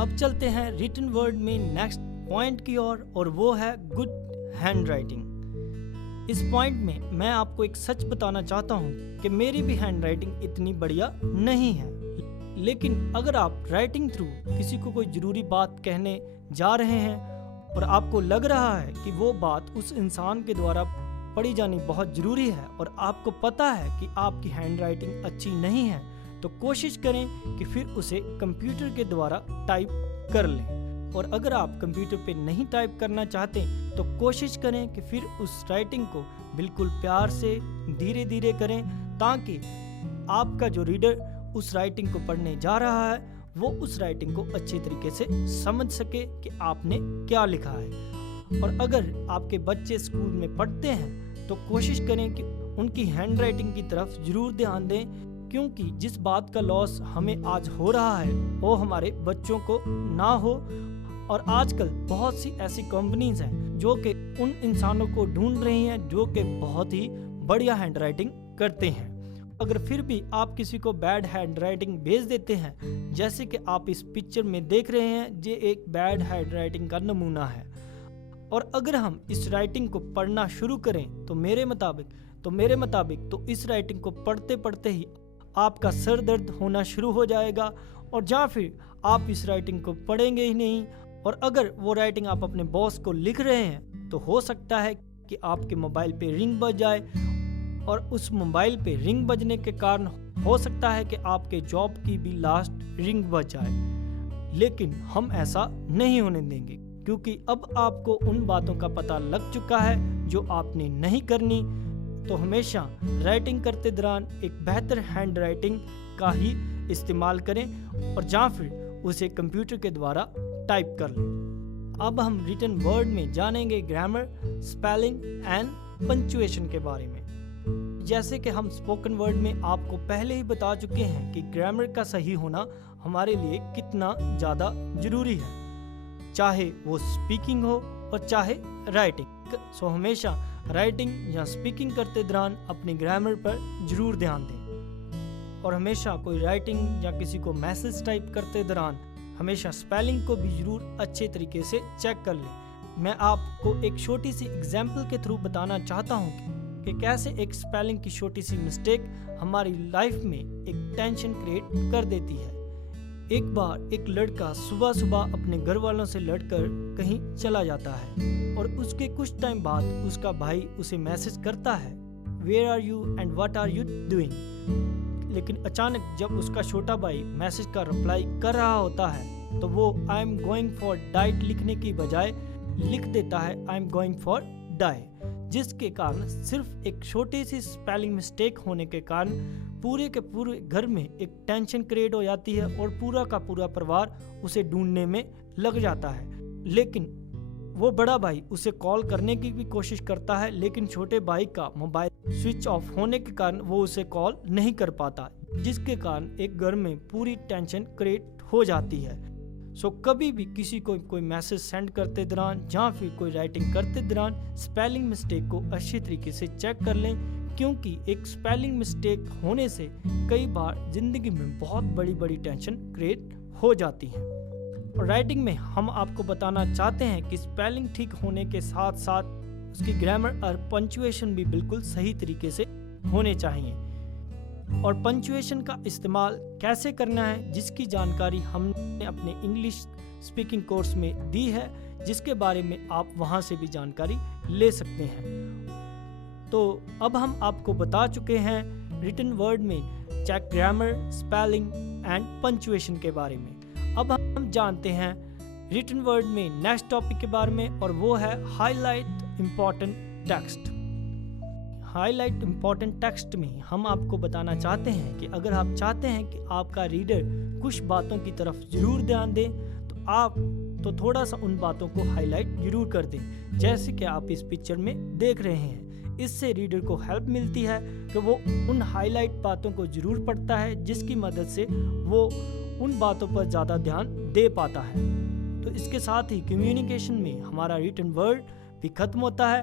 अब चलते हैं रिटन वर्ड में नेक्स्ट पॉइंट की ओर और वो है गुड हैंड राइटिंग। इस पॉइंट में मैं आपको एक सच बताना चाहता हूँ कि मेरी भी हैंड राइटिंग इतनी बढ़िया नहीं है, लेकिन अगर आप राइटिंग थ्रू किसी को कोई ज़रूरी बात कहने जा रहे हैं और आपको लग रहा है कि वो बात उस इंसान के द्वारा पढ़ी जानी बहुत ज़रूरी है और आपको पता है कि आपकी हैंड राइटिंग अच्छी नहीं है, तो कोशिश करें कि फिर उसे कंप्यूटर के द्वारा टाइप कर लें। और अगर आप कंप्यूटर पे नहीं टाइप करना चाहते तो कोशिश करें कि फिर उस राइटिंग को बिल्कुल प्यार से धीरे धीरे करें, ताकि आपका जो रीडर उस राइटिंग को पढ़ने जा रहा है वो उस राइटिंग को अच्छे तरीके से समझ सके कि आपने क्या लिखा है। और अगर आपके बच्चे स्कूल में पढ़ते हैं तो कोशिश करें कि उनकी हैंड राइटिंग की तरफ जरूर ध्यान दें, क्योंकि जिस बात का लॉस हमें आज हो रहा है वो हमारे बच्चों को ना हो। और आजकल बहुत सी ऐसी कंपनीज हैं जो कि उन इंसानों को ढूंढ रही हैं जो कि बहुत ही बढ़िया हैंड राइटिंग करते हैं। अगर फिर भी आप किसी को बैड हैंड राइटिंग भेज देते हैं, जैसे कि आप इस पिक्चर में देख रहे हैं, ये एक बैड हैंड राइटिंग का नमूना है। और अगर हम इस राइटिंग को पढ़ना शुरू करें तो मेरे मुताबिक तो इस राइटिंग को पढ़ते पढ़ते ही आपका सर दर्द होना शुरू हो जाएगा और या फिर आप इस राइटिंग को पढ़ेंगे ही नहीं। और अगर वो राइटिंग आप अपने बॉस को लिख रहे हैं तो हो सकता है कि आपके मोबाइल पे रिंग बज जाए और उस मोबाइल पे रिंग बजने के कारण हो सकता है कि आपके जॉब की भी लास्ट रिंग बज जाए। लेकिन हम ऐसा नहीं होने देंगे, क्योंकि अब आपको उन बातों का पता लग चुका है जो आपने नहीं करनी। तो हमेशा राइटिंग करते दौरान एक बेहतर हैंड राइटिंग का ही इस्तेमाल करें और या फिर उसे कंप्यूटर के द्वारा टाइप कर लें। अब हम रिटन वर्ड में जानेंगे ग्रामर, स्पेलिंग एंड पंक्चुएशन के बारे में। जैसे कि हम स्पोकन वर्ड में आपको पहले ही बता चुके हैं कि ग्रामर का सही होना हमारे लिए कितना ज़्यादा जरूरी है, चाहे वो स्पीकिंग हो और चाहे राइटिंग। सो हमेशा राइटिंग या स्पीकिंग करते दौरान अपने ग्रामर पर जरूर ध्यान दें। और हमेशा कोई राइटिंग या किसी को मैसेज टाइप करते दौरान हमेशा स्पेलिंग को भी जरूर अच्छे तरीके से चेक कर लें। मैं आपको एक छोटी सी एग्जाम्पल के थ्रू बताना चाहता हूँ कि कैसे एक स्पेलिंग की छोटी सी मिस्टेक हमारी लाइफ में एक टेंशन क्रिएट कर देती है। एक बार एक लड़का सुबह सुबह अपने घर वालों से लड़कर कहीं चला जाता है और उसके कुछ टाइम बाद उसका भाई उसे मैसेज करता है, where are you and what are you doing. लेकिन अचानक जब उसका छोटा भाई मैसेज का रिप्लाई कर रहा होता है तो वो I am going for diet लिखने की बजाय लिख देता है I am going for die, जिसके कारण सिर्फ एक छोटी सी स्पेलिंग मिस्टेक होने के कारण पूरे के पूरे घर में एक टेंशन क्रिएट हो जाती है और पूरा का पूरा परिवार उसे ढूंढने में लग जाता है। लेकिन वो बड़ा भाई उसे कॉल करने की भी कोशिश करता है, लेकिन छोटे भाई का मोबाइल स्विच ऑफ होने के कारण वो उसे कॉल नहीं कर पाता, जिसके कारण एक घर में पूरी टेंशन क्रिएट हो जाती है। सो कभी भी किसी को कोई मैसेज सेंड करते दौरान या फिर कोई राइटिंग करते दौरान स्पेलिंग मिस्टेक को अच्छी तरीके से चेक कर लें, क्योंकि एक स्पेलिंग मिस्टेक होने से कई बार जिंदगी में बहुत बड़ी बड़ी टेंशन क्रिएट हो जाती है। और राइटिंग में हम आपको बताना चाहते हैं कि स्पेलिंग ठीक होने के साथ साथ उसकी ग्रामर और पंक्चुएशन भी बिल्कुल सही तरीके से होने चाहिए। और पंक्चुएशन का इस्तेमाल कैसे करना है जिसकी जानकारी हमने अपने इंग्लिश स्पीकिंग कोर्स में दी है, जिसके बारे में आप वहां से भी जानकारी ले सकते हैं। तो अब हम आपको बता चुके हैं रिटन वर्ड में check grammar, spelling and punctuation के बारे में। अब हम जानते हैं रिटन वर्ड में नेक्स्ट टॉपिक के बारे में, और वो है highlight important text. Highlight important text में हम आपको बताना चाहते हैं कि अगर आप चाहते हैं कि आपका रीडर कुछ बातों की तरफ जरूर ध्यान दे तो आप थोड़ा सा उन बातों को हाईलाइट जरूर कर दें, जैसे कि आप इस पिक्चर में देख रहे हैं। इससे रीडर को हेल्प मिलती है कि वो उन हाईलाइट बातों को जरूर पढ़ता है, जिसकी मदद से वो उन बातों पर ज़्यादा ध्यान दे पाता है। तो इसके साथ ही कम्युनिकेशन में हमारा रिटन वर्ड भी खत्म होता है।